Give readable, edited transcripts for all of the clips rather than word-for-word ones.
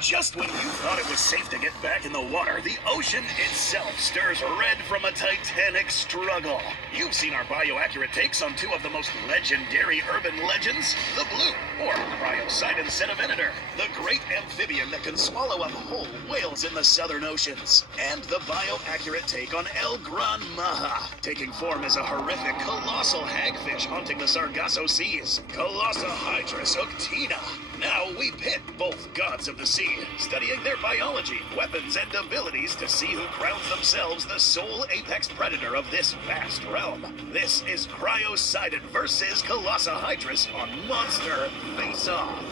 Just when you thought it was safe to get back in the water, the ocean itself stirs red from a titanic struggle. You've seen our bioaccurate takes on two of the most legendary urban legends, the bloop, or cryosiden sedimentor, the great amphibian that can swallow up whole whales in the southern oceans, and the bioaccurate take on El Gran Maha, taking form as a horrific colossal hagfish haunting the Sargasso seas, colossohydrus uctina. Now we pit both gods of the sea, studying their biology, weapons, and abilities to see who crowns themselves the sole apex predator of this vast realm. This is Cryosiden versus colossohydrus on Monster Face Off.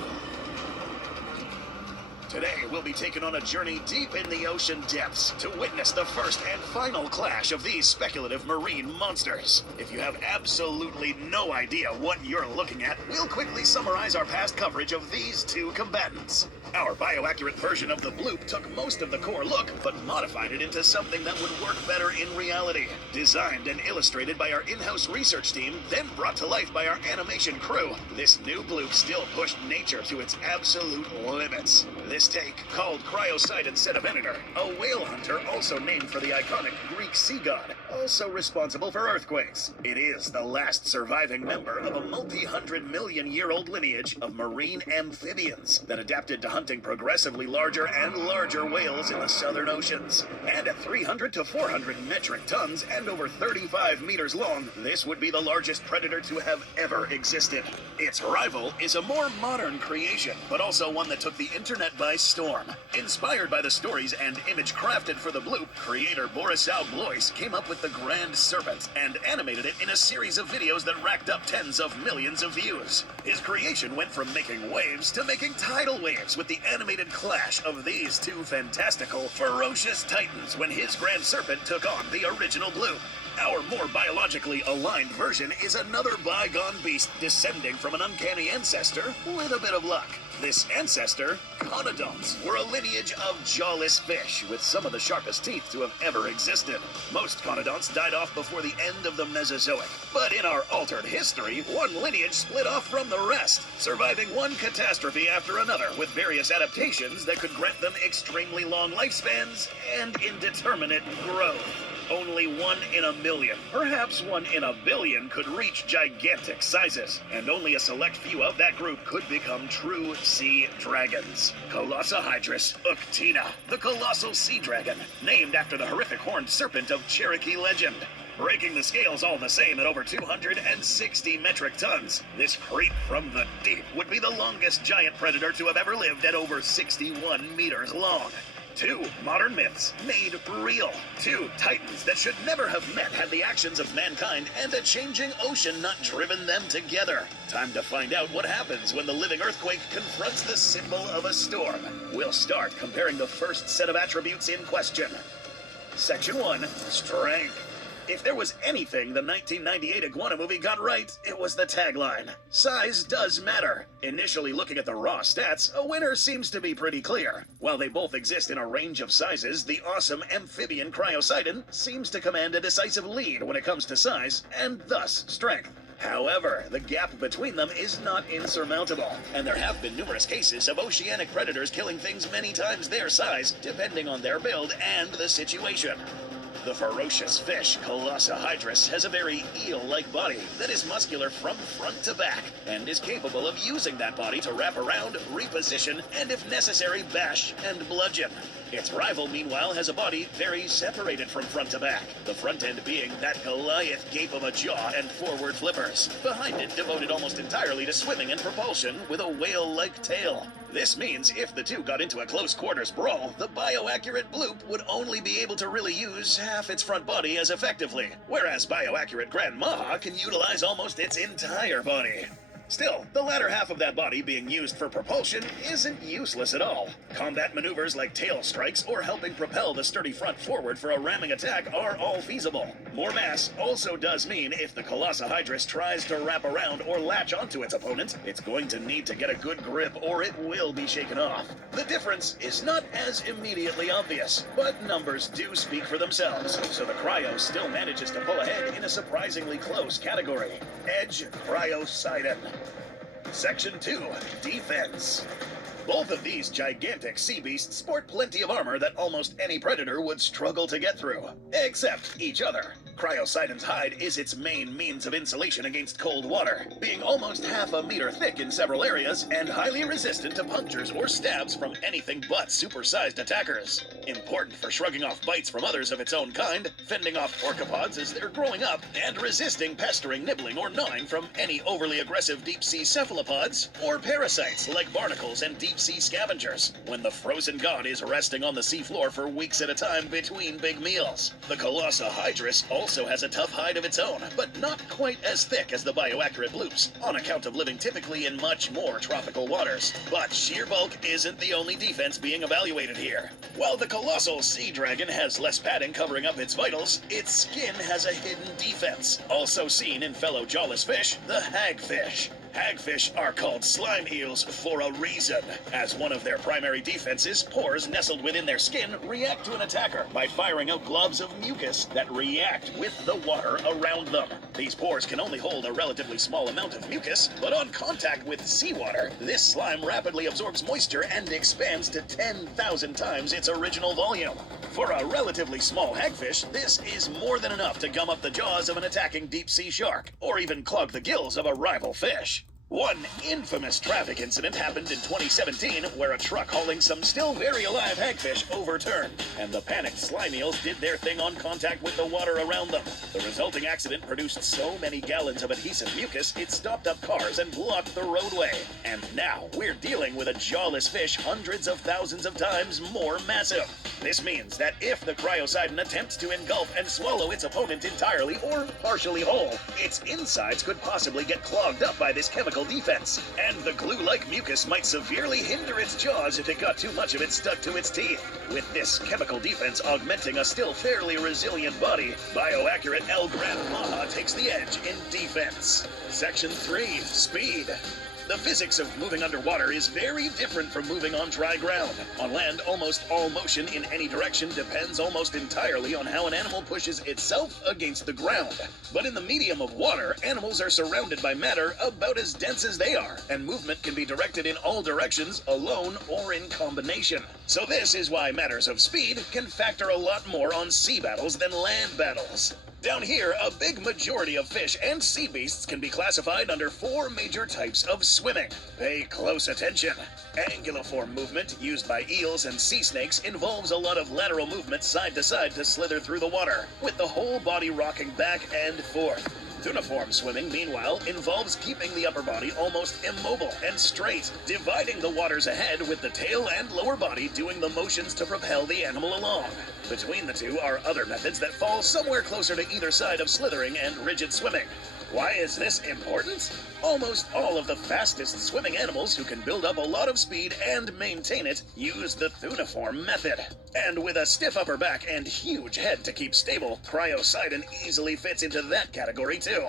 Today, we'll be taken on a journey deep in the ocean depths to witness the first and final clash of these speculative marine monsters. If you have absolutely no idea what you're looking at, we'll quickly summarize our past coverage of these two combatants. Our bioaccurate version of the bloop took most of the core look, but modified it into something that would work better in reality. Designed and illustrated by our in-house research team, then brought to life by our animation crew, this new bloop still pushed nature to its absolute limits. This take, called cryosiden sedimentor, a whale hunter also named for the iconic Greek sea god, also responsible for earthquakes. It is the last surviving member of a multi-hundred-million-year-old lineage of marine amphibians that adapted to hunting progressively larger and larger whales in the southern oceans. And at 300 to 400 metric tons and over 35 meters long, this would be the largest predator to have ever existed. Its rival is a more modern creation, but also one that took the internet by storm. Inspired by the stories and image crafted for the bloop, creator Borisov Blois came up with the Grand Serpent and animated it in a series of videos that racked up tens of millions of views. His creation went from making waves to making tidal waves with the animated clash of these two fantastical, ferocious titans when his Grand Serpent took on the original bloop. Our more biologically aligned version is another bygone beast descending from an uncanny ancestor with a bit of luck. This ancestor, conodonts, were a lineage of jawless fish with some of the sharpest teeth to have ever existed. Most conodonts died off before the end of the Mesozoic, but in our altered history, one lineage split off from the rest, surviving one catastrophe after another with various adaptations that could grant them extremely long lifespans and indeterminate growth. Only 1 in a million, perhaps 1 in a billion, could reach gigantic sizes, and only a select few of that group could become true sea dragons. Colossohydrus uctina, the colossal sea dragon, named after the horrific horned serpent of Cherokee legend. Breaking the scales all the same at over 260 metric tons, this creep from the deep would be the longest giant predator to have ever lived at over 61 meters long. Two modern myths made real. Two titans that should never have met had the actions of mankind and a changing ocean not driven them together. Time to find out what happens when the living earthquake confronts the symbol of a storm. We'll start comparing the first set of attributes in question. Section 1, Strength. If there was anything the 1998 Iguana movie got right, it was the tagline. Size does matter. Initially looking at the raw stats, a winner seems to be pretty clear. While they both exist in a range of sizes, the awesome amphibian cryosiden seems to command a decisive lead when it comes to size, and thus strength. However, the gap between them is not insurmountable, and there have been numerous cases of oceanic predators killing things many times their size, depending on their build and the situation. The ferocious fish, colossohydrus, has a very eel-like body that is muscular from front to back, and is capable of using that body to wrap around, reposition, and if necessary, bash and bludgeon. Its rival, meanwhile, has a body very separated from front to back, the front end being that Goliath gape of a jaw and forward flippers, behind it devoted almost entirely to swimming and propulsion with a whale-like tail. This means if the two got into a close-quarters brawl, the bioaccurate bloop would only be able to really use half its front body as effectively, whereas bioaccurate Grand Maha can utilize almost its entire body. Still, the latter half of that body being used for propulsion isn't useless at all. Combat maneuvers like tail strikes or helping propel the sturdy front forward for a ramming attack are all feasible. More mass also does mean if the colossohydrus tries to wrap around or latch onto its opponent, it's going to need to get a good grip or it will be shaken off. The difference is not as immediately obvious, but numbers do speak for themselves, so the cryo still manages to pull ahead in a surprisingly close category. Edge Cryosiden. Section 2, Defense. Both of these gigantic sea beasts sport plenty of armor that almost any predator would struggle to get through, except each other. Cryosiden's hide is its main means of insulation against cold water, being almost half a meter thick in several areas and highly resistant to punctures or stabs from anything but supersized attackers. Important for shrugging off bites from others of its own kind, fending off orcapods as they're growing up, and resisting pestering, nibbling, or gnawing from any overly aggressive deep-sea cephalopods or parasites like barnacles and deep-sea scavengers when the frozen god is resting on the seafloor for weeks at a time between big meals. The colossohydrus also has a tough hide of its own, but not quite as thick as the bioaccurate bloops, on account of living typically in much more tropical waters. But sheer bulk isn't the only defense being evaluated here. While the colossal sea dragon has less padding covering up its vitals, its skin has a hidden defense, also seen in fellow jawless fish, the hagfish. Hagfish are called slime eels for a reason, as one of their primary defenses, pores nestled within their skin, react to an attacker by firing out globs of mucus that react with the water around them. These pores can only hold a relatively small amount of mucus, but on contact with seawater, this slime rapidly absorbs moisture and expands to 10,000 times its original volume. For a relatively small hagfish, this is more than enough to gum up the jaws of an attacking deep-sea shark, or even clog the gills of a rival fish. One infamous traffic incident happened in 2017 where a truck hauling some still very alive hagfish overturned, and the panicked slime eels did their thing on contact with the water around them. The resulting accident produced so many gallons of adhesive mucus it stopped up cars and blocked the roadway. And now we're dealing with a jawless fish hundreds of thousands of times more massive. This means that if the cryosiden attempts to engulf and swallow its opponent entirely or partially whole, its insides could possibly get clogged up by this chemical defense, and the glue-like mucus might severely hinder its jaws if it got too much of it stuck to its teeth. With this chemical defense augmenting a still fairly resilient body, bioaccurate El Gran Maha takes the edge in defense. Section 3, Speed. The physics of moving underwater is very different from moving on dry ground. On land, almost all motion in any direction depends almost entirely on how an animal pushes itself against the ground. But in the medium of water, animals are surrounded by matter about as dense as they are, and movement can be directed in all directions, alone or in combination. So this is why matters of speed can factor a lot more on sea battles than land battles. Down here, a big majority of fish and sea beasts can be classified under 4 major types of swimming. Pay close attention. Anguilliform movement, used by eels and sea snakes, involves a lot of lateral movement side to side to slither through the water, with the whole body rocking back and forth. Tuniform swimming, meanwhile, involves keeping the upper body almost immobile and straight, dividing the waters ahead with the tail and lower body doing the motions to propel the animal along. Between the two are other methods that fall somewhere closer to either side of slithering and rigid swimming. Why is this important? Almost all of the fastest swimming animals who can build up a lot of speed and maintain it use the thuniform method. And with a stiff upper back and huge head to keep stable, cryosiden easily fits into that category too.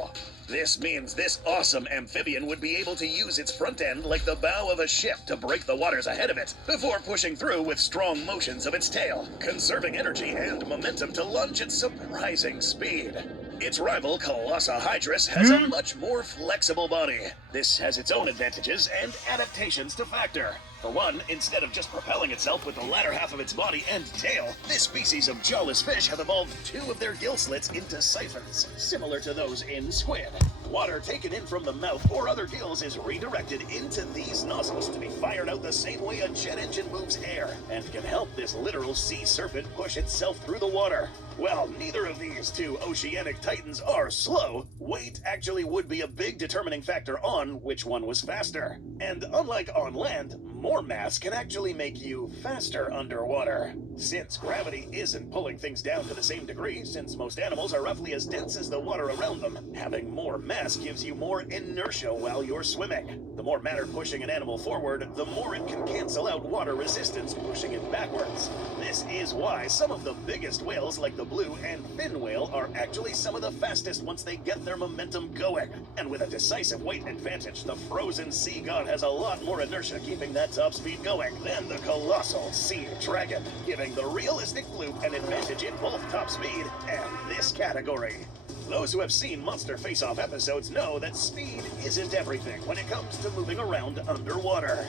This means this awesome amphibian would be able to use its front end like the bow of a ship to break the waters ahead of it, before pushing through with strong motions of its tail, conserving energy and momentum to lunge at surprising speed. Its rival, colossohydrus, has a much more flexible body. This has its own advantages and adaptations to factor. For one, instead of just propelling itself with the latter half of its body and tail, this species of jawless fish have evolved 2 of their gill slits into siphons, similar to those in squid. Water taken in from the mouth or other gills is redirected into these nozzles to be fired out the same way a jet engine moves air, and can help this literal sea serpent push itself through the water. While neither of these 2 oceanic titans are slow, weight actually would be a big determining factor on which one was faster. And unlike on land, more mass can actually make you faster underwater. Since gravity isn't pulling things down to the same degree, since most animals are roughly as dense as the water around them, having more mass gives you more inertia while you're swimming. The more matter pushing an animal forward, the more it can cancel out water resistance pushing it backwards. This is why some of the biggest whales like the blue and fin whale are actually some of the fastest once they get their momentum going. And with a decisive weight advantage, the frozen sea god has a lot more inertia keeping that top speed going than the colossal sea dragon, giving the realistic bloop an advantage in both top speed and this category. Those who have seen Monster Face-Off episodes know that speed isn't everything when it comes to moving around underwater.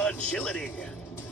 agility.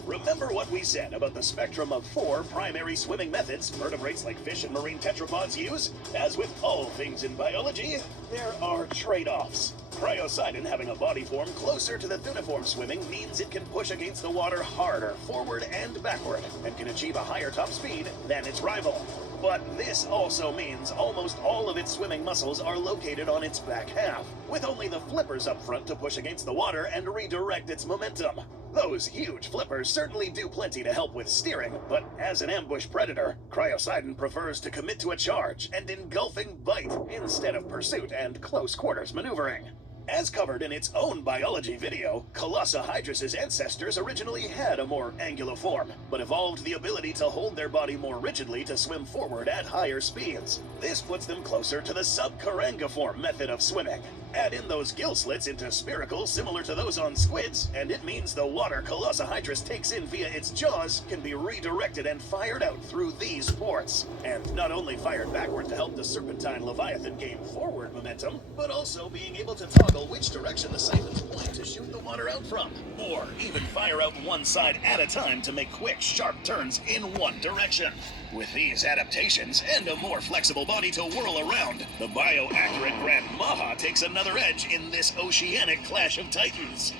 Remember what we said about the spectrum of 4 primary swimming methods vertebrates like fish and marine tetrapods use? As with all things in biology, there are trade-offs. Cryosiden having a body form closer to the thuniform swimming means it can push against the water harder, forward and backward, and can achieve a higher top speed than its rival. But this also means almost all of its swimming muscles are located on its back half, with only the flippers up front to push against the water and redirect its momentum. Those huge flippers certainly do plenty to help with steering, but as an ambush predator, Cryosiden prefers to commit to a charge and engulfing bite instead of pursuit and close quarters maneuvering. As covered in its own biology video, colossohydrus' ancestors originally had a more angular form, but evolved the ability to hold their body more rigidly to swim forward at higher speeds. This puts them closer to the subcarangiform method of swimming. Add in those gill slits into spiracles similar to those on squids, and it means the water colossohydrus takes in via its jaws can be redirected and fired out through these ports. And not only fired backward to help the serpentine leviathan gain forward momentum, but also being able to toggle which direction the siphons point to shoot the water out from, or even fire out one side at a time to make quick, sharp turns in one direction. With these adaptations and a more flexible body to whirl around, the bio-accurate Grand Maha takes another edge in this oceanic clash of titans.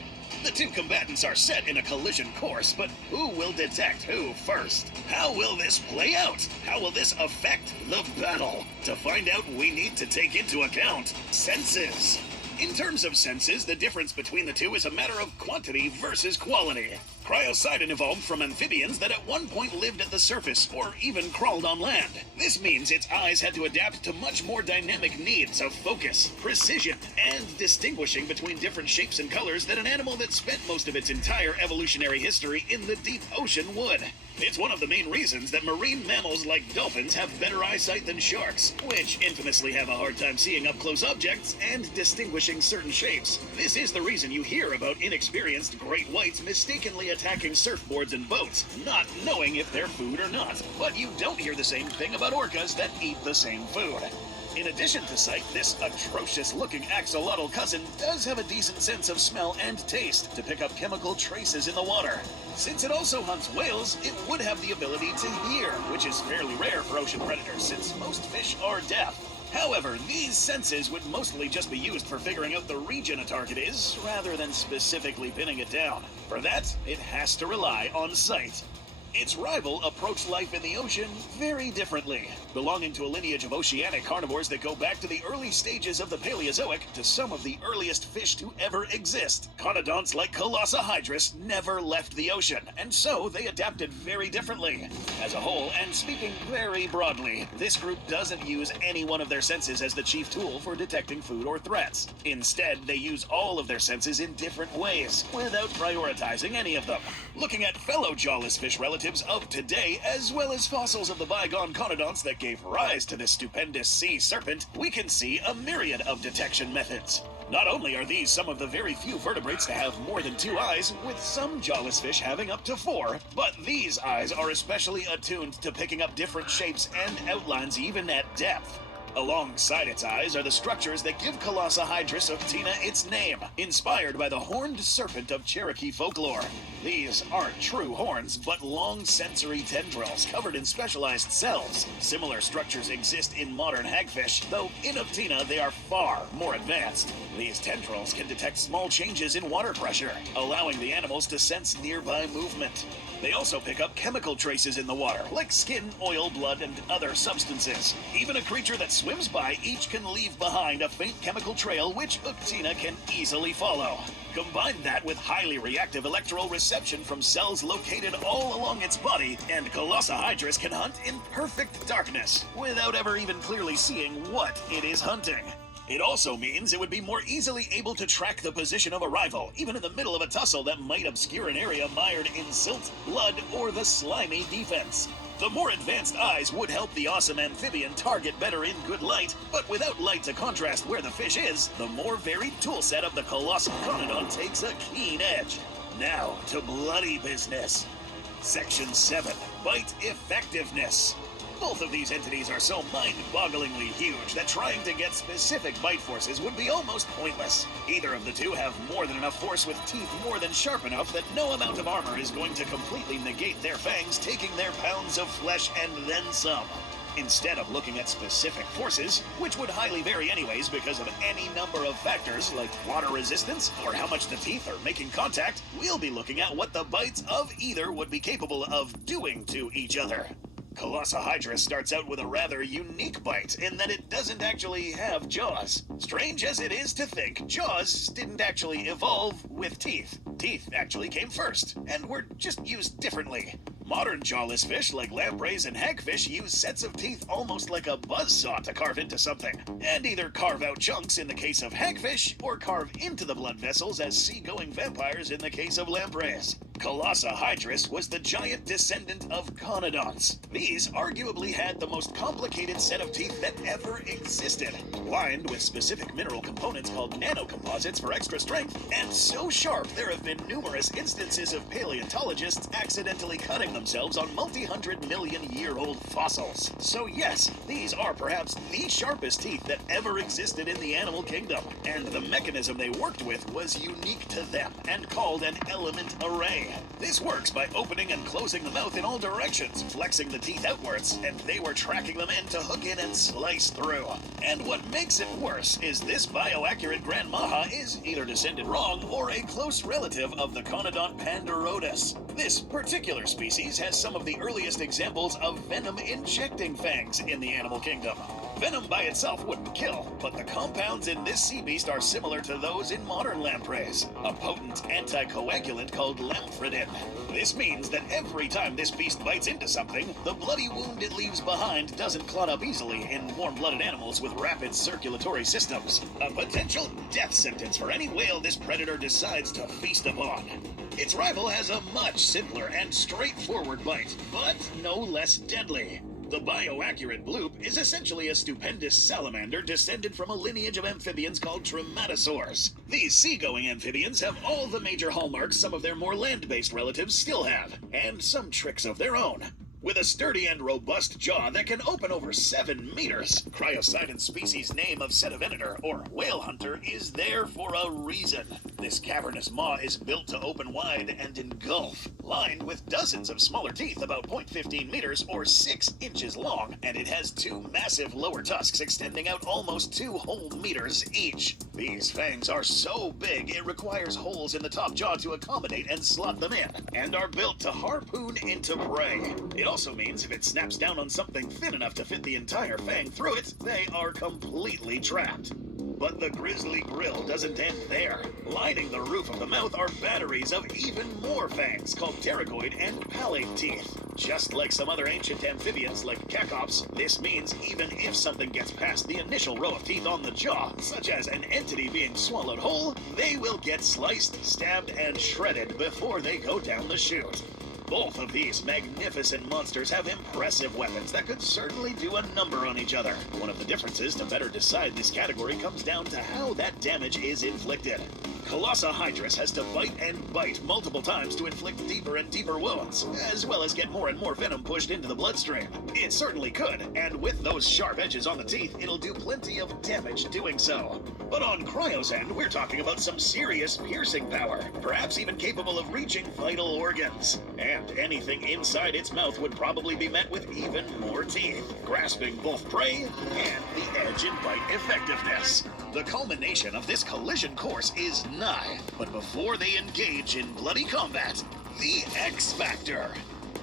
The two combatants are set in a collision course, but who will detect who first? How will this play out? How will this affect the battle? To find out, we need to take into account senses. In terms of senses, the difference between the two is a matter of quantity versus quality. Cryosiden evolved from amphibians that at one point lived at the surface or even crawled on land. This means its eyes had to adapt to much more dynamic needs of focus, precision, and distinguishing between different shapes and colors than an animal that spent most of its entire evolutionary history in the deep ocean would. It's one of the main reasons that marine mammals like dolphins have better eyesight than sharks, which infamously have a hard time seeing up-close objects and distinguishing certain shapes. This is the reason you hear about inexperienced great whites mistakenly attacking surfboards and boats, not knowing if they're food or not. But you don't hear the same thing about orcas that eat the same food. In addition to sight, this atrocious-looking axolotl cousin does have a decent sense of smell and taste to pick up chemical traces in the water. Since it also hunts whales, it would have the ability to hear, which is fairly rare for ocean predators since most fish are deaf. However, these senses would mostly just be used for figuring out the region a target is, rather than specifically pinning it down. For that, it has to rely on sight. Its rival approached life in the ocean very differently, belonging to a lineage of oceanic carnivores that go back to the early stages of the Paleozoic to some of the earliest fish to ever exist. Conodonts like colossohydrus never left the ocean, and so they adapted very differently. As a whole, and speaking very broadly, this group doesn't use any one of their senses as the chief tool for detecting food or threats. Instead, they use all of their senses in different ways, without prioritizing any of them. Looking at fellow jawless fish relatives of today, as well as fossils of the bygone conodonts that gave rise to this stupendous sea serpent, we can see a myriad of detection methods. Not only are these some of the very few vertebrates to have more than 2 eyes, with some jawless fish having up to 4, but these eyes are especially attuned to picking up different shapes and outlines even at depth. Alongside its eyes are the structures that give Colossohydrus uctina its name, inspired by the horned serpent of Cherokee folklore. These aren't true horns, but long sensory tendrils covered in specialized cells. Similar structures exist in modern hagfish, though in uctina they are far more advanced. These tendrils can detect small changes in water pressure, allowing the animals to sense nearby movement. They also pick up chemical traces in the water, like skin, oil, blood, and other substances. Even a creature that swims by each can leave behind a faint chemical trail which uctina can easily follow. Combine that with highly reactive electrical reception from cells located all along its body, and Colossohydrus can hunt in perfect darkness, without ever even clearly seeing what it is hunting. It also means it would be more easily able to track the position of a rival, even in the middle of a tussle that might obscure an area mired in silt, blood, or the slimy defense. The more advanced eyes would help the awesome amphibian target better in good light, but without light to contrast where the fish is, the more varied toolset of the colossal conodont takes a keen edge. Now to bloody business. Section 7, Bite Effectiveness. Both of these entities are so mind-bogglingly huge that trying to get specific bite forces would be almost pointless. Either of the two have more than enough force with teeth more than sharp enough that no amount of armor is going to completely negate their fangs taking their pounds of flesh and then some. Instead of looking at specific forces, which would highly vary anyways because of any number of factors like water resistance or how much the teeth are making contact, we'll be looking at what the bites of either would be capable of doing to each other. Colossohydrus starts out with a rather unique bite in that it doesn't actually have jaws. Strange as it is to think, jaws didn't actually evolve with teeth. Teeth actually came first, and were just used differently. Modern jawless fish like lampreys and hagfish use sets of teeth almost like a buzzsaw to carve into something, and either carve out chunks in the case of hagfish, or carve into the blood vessels as seagoing vampires in the case of lampreys. Colossohydrus was the giant descendant of conodonts. These arguably had the most complicated set of teeth that ever existed, lined with specific mineral components called nanocomposites for extra strength, and so sharp there have been numerous instances of paleontologists accidentally cutting themselves on multi-hundred-million-year-old fossils. So yes, these are perhaps the sharpest teeth that ever existed in the animal kingdom, and the mechanism they worked with was unique to them and called an element array. This works by opening and closing the mouth in all directions, flexing the teeth outwards, and they were tracking them in to hook in and slice through. And what makes it worse is this bioaccurate Grand Maha is either descended wrong or a close relative of the conodont Pandarotus. This particular species has some of the earliest examples of venom-injecting fangs in the animal kingdom. Venom by itself wouldn't kill, but the compounds in this sea beast are similar to those in modern lampreys, a potent anticoagulant called lamfredin. This means that every time this beast bites into something, the bloody wound it leaves behind doesn't clot up easily in warm-blooded animals with rapid circulatory systems. A potential death sentence for any whale this predator decides to feast upon. Its rival has a much simpler and straightforward bite, but no less deadly. The bioaccurate bloop is essentially a stupendous salamander descended from a lineage of amphibians called trematosaurs. These seagoing amphibians have all the major hallmarks some of their more land-based relatives still have, and some tricks of their own. With a sturdy and robust jaw that can open over 7 meters, cryosiden species name of Cetavenator, or whale hunter, is there for a reason. This cavernous maw is built to open wide and engulf, lined with dozens of smaller teeth about 0.15 meters or 6 inches long, and it has 2 massive lower tusks extending out almost 2 whole meters each. These fangs are so big it requires holes in the top jaw to accommodate and slot them in, and are built to harpoon into prey. It also means if it snaps down on something thin enough to fit the entire fang through it, they are completely trapped. But the grisly grill doesn't end there. Lining the roof of the mouth are batteries of even more fangs called pterygoid and palate teeth. Just like some other ancient amphibians like cacops, this means even if something gets past the initial row of teeth on the jaw, such as an entity being swallowed whole, they will get sliced, stabbed, and shredded before they go down the chute. Both of these magnificent monsters have impressive weapons that could certainly do a number on each other. One of the differences to better decide this category comes down to how that damage is inflicted. Colossohydrus has to bite and bite multiple times to inflict deeper and deeper wounds, as well as get more and more venom pushed into the bloodstream. It certainly could, and with those sharp edges on the teeth, it'll do plenty of damage doing so. But on Cryo's end, we're talking about some serious piercing power, perhaps even capable of reaching vital organs. And anything inside its mouth would probably be met with even more teeth, grasping both prey and the edge in bite effectiveness. The culmination of this collision course is nigh, but before they engage in bloody combat, the X Factor.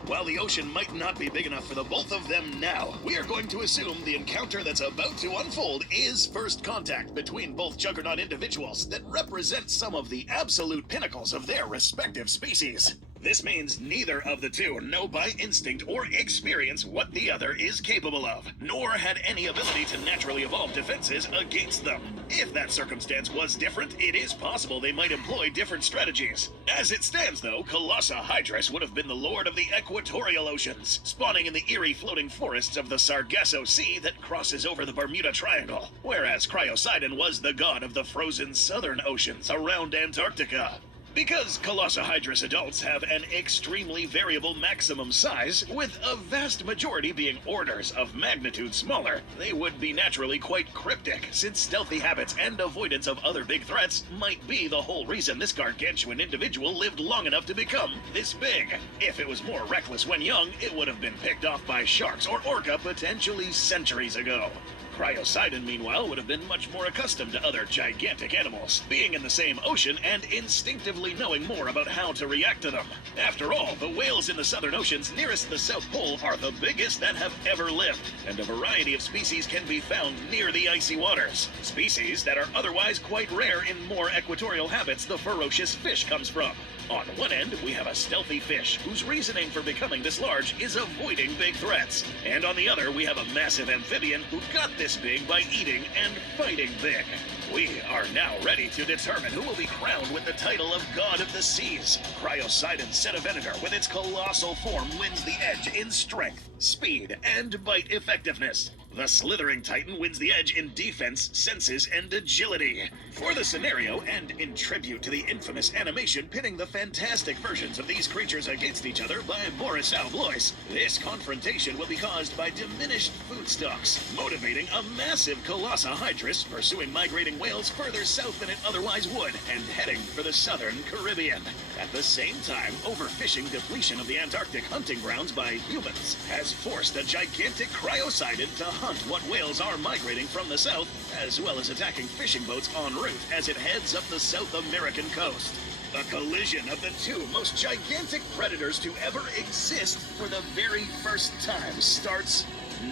While the ocean might not be big enough for the both of them now, we are going to assume the encounter that's about to unfold is first contact between both juggernaut individuals that represent some of the absolute pinnacles of their respective species. This means neither of the two know by instinct or experience what the other is capable of, nor had any ability to naturally evolve defenses against them. If that circumstance was different, it is possible they might employ different strategies. As it stands, though, Colossohydrus would have been the lord of the equatorial oceans, spawning in the eerie floating forests of the Sargasso Sea that crosses over the Bermuda Triangle, whereas Cryosiden was the god of the frozen southern oceans around Antarctica. Because colossohydrus adults have an extremely variable maximum size, with a vast majority being orders of magnitude smaller, they would be naturally quite cryptic, since stealthy habits and avoidance of other big threats might be the whole reason this gargantuan individual lived long enough to become this big. If it was more reckless when young, it would have been picked off by sharks or orca potentially centuries ago. Cryosiden, meanwhile, would have been much more accustomed to other gigantic animals, being in the same ocean and instinctively knowing more about how to react to them. After all, the whales in the southern oceans nearest the South Pole are the biggest that have ever lived, and a variety of species can be found near the icy waters. Species that are otherwise quite rare in more equatorial habits the ferocious fish comes from. On one end, we have a stealthy fish, whose reasoning for becoming this large is avoiding big threats. And on the other, we have a massive amphibian who got this big by eating and fighting big. We are now ready to determine who will be crowned with the title of God of the Seas. Cryosiden's Cetavenator, with its colossal form, wins the edge in strength, speed, and bite effectiveness. The slithering titan wins the edge in defense, senses, and agility. For the scenario, and in tribute to the infamous animation pitting the fantastic versions of these creatures against each other by Boris Alvlois, this confrontation will be caused by diminished food stocks, motivating a massive colossohydrus pursuing migrating whales further south than it otherwise would, and heading for the southern Caribbean. At the same time, overfishing depletion of the Antarctic hunting grounds by humans has forced a gigantic cryosiden to hunt what whales are migrating from the south, as well as attacking fishing boats en route as it heads up the South American coast. A collision of the two most gigantic predators to ever exist for the very first time starts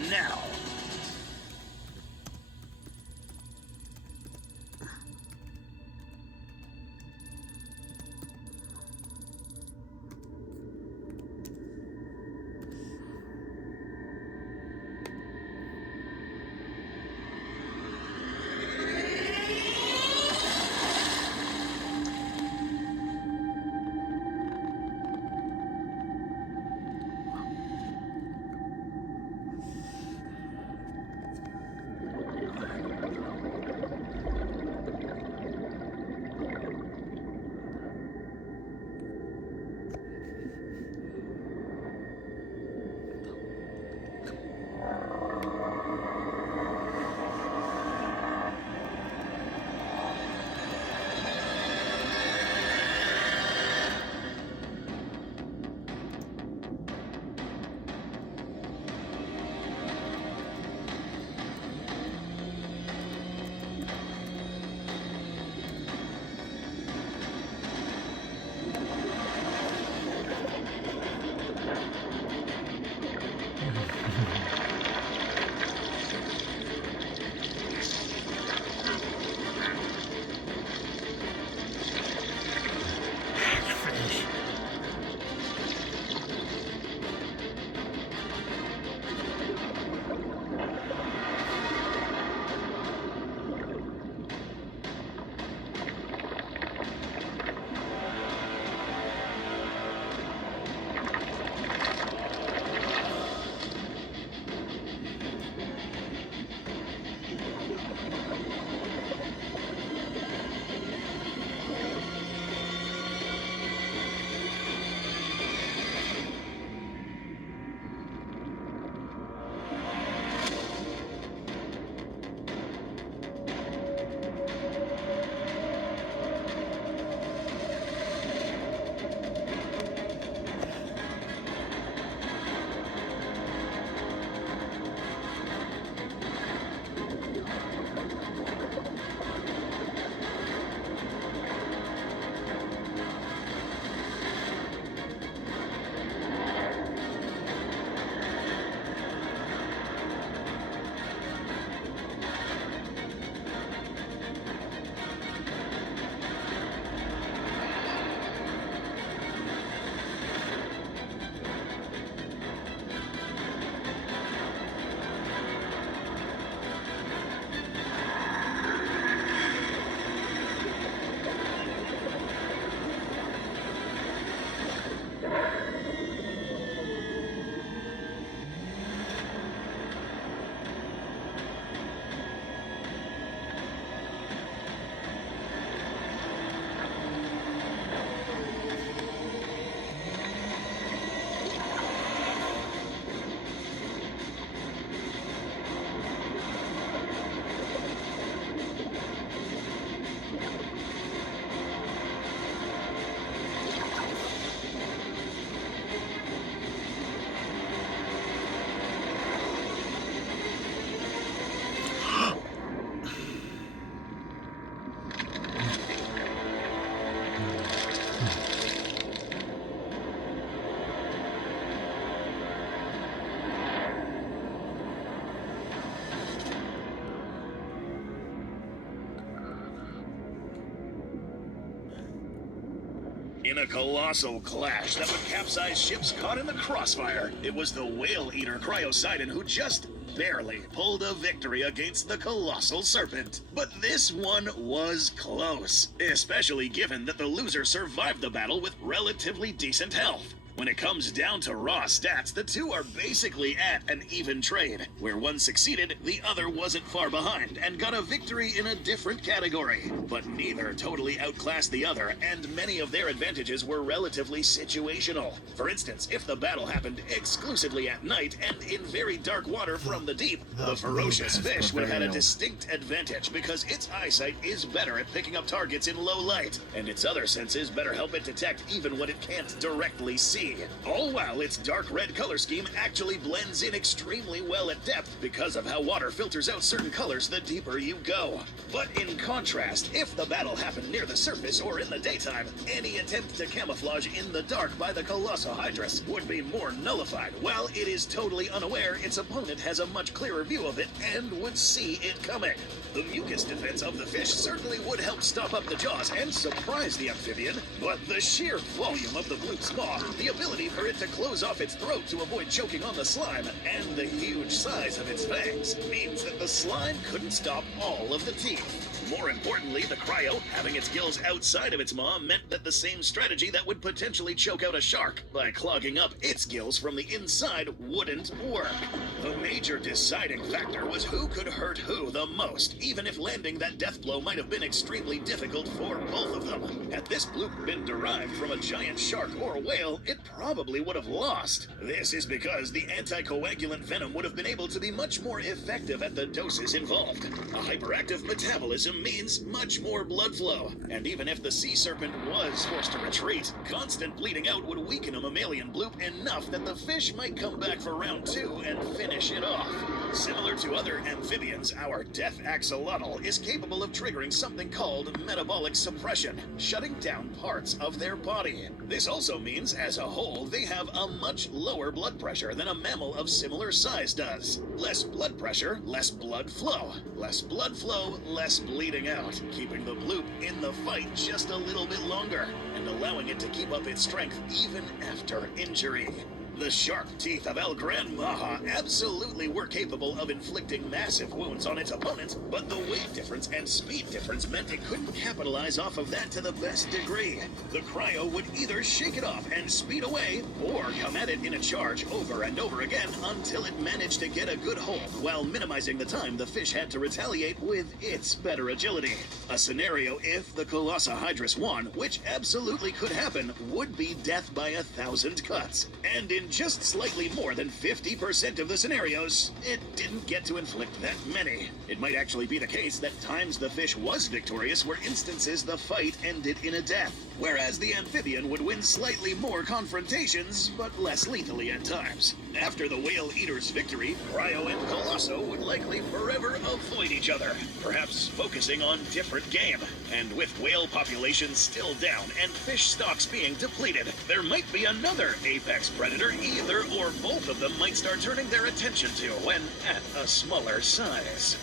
now. In a colossal clash that would capsize ships caught in the crossfire, it was the whale eater cryosiden who just barely pulled a victory against the colossal serpent. But this one was close, especially given that the loser survived the battle with relatively decent health. When it comes down to raw stats, the two are basically at an even trade. Where one succeeded, the other wasn't far behind and got a victory in a different category. But neither totally outclassed the other, and many of their advantages were relatively situational. For instance, if the battle happened exclusively at night and in very dark water from the deep, the ferocious fish would have had a distinct advantage because its eyesight is better at picking up targets in low light, and its other senses better help it detect even what it can't directly see. All while its dark red color scheme actually blends in extremely well at depth because of how water filters out certain colors the deeper you go. But in contrast, if the battle happened near the surface or in the daytime, any attempt to camouflage in the dark by the colossohydrus would be more nullified, while it is totally unaware its opponent has a much clearer view of it and would see it coming. The mucus defense of the fish certainly would help stop up the jaws and surprise the amphibian, but the sheer volume of the bloop's maw, the ability for it to close off its throat to avoid choking on the slime, and the huge size of its fangs means that the slime couldn't stop all of the teeth. More importantly, the cryo, having its gills outside of its maw, meant that the same strategy that would potentially choke out a shark by clogging up its gills from the inside wouldn't work. The major deciding factor was who could hurt who the most, even if landing that death blow might have been extremely difficult for both of them. Had this bloop been derived from a giant shark or whale, it probably would have lost. This is because the anticoagulant venom would have been able to be much more effective at the doses involved. A hyperactive metabolism means much more blood flow, and even if the sea serpent was forced to retreat, constant bleeding out would weaken a mammalian bloop enough that the fish might come back for round 2 and finish it off. Similar to other amphibians, our death axolotl is capable of triggering something called metabolic suppression, shutting down parts of their body. This also means, as a whole, they have a much lower blood pressure than a mammal of similar size does. Less blood pressure, less blood flow. Less blood flow, less bleeding out, keeping the bloop in the fight just a little bit longer, and allowing it to keep up its strength even after injury. The sharp teeth of El Gran Maha absolutely were capable of inflicting massive wounds on its opponent, but the weight difference and speed difference meant it couldn't capitalize off of that to the best degree. The cryo would either shake it off and speed away, or come at it in a charge over and over again until it managed to get a good hold, while minimizing the time the fish had to retaliate with its better agility. A scenario if the colossohydrus won, which absolutely could happen, would be death by 1,000 cuts. And in just slightly more than 50% of the scenarios, it didn't get to inflict that many. It might actually be the case that times the fish was victorious were instances the fight ended in a death, whereas the amphibian would win slightly more confrontations, but less lethally at times. After the whale eater's victory, Cryo and Colosso would likely forever avoid each other, perhaps focusing on different game. And with whale populations still down and fish stocks being depleted, there might be another apex predator either or both of them might start turning their attention to when at a smaller size.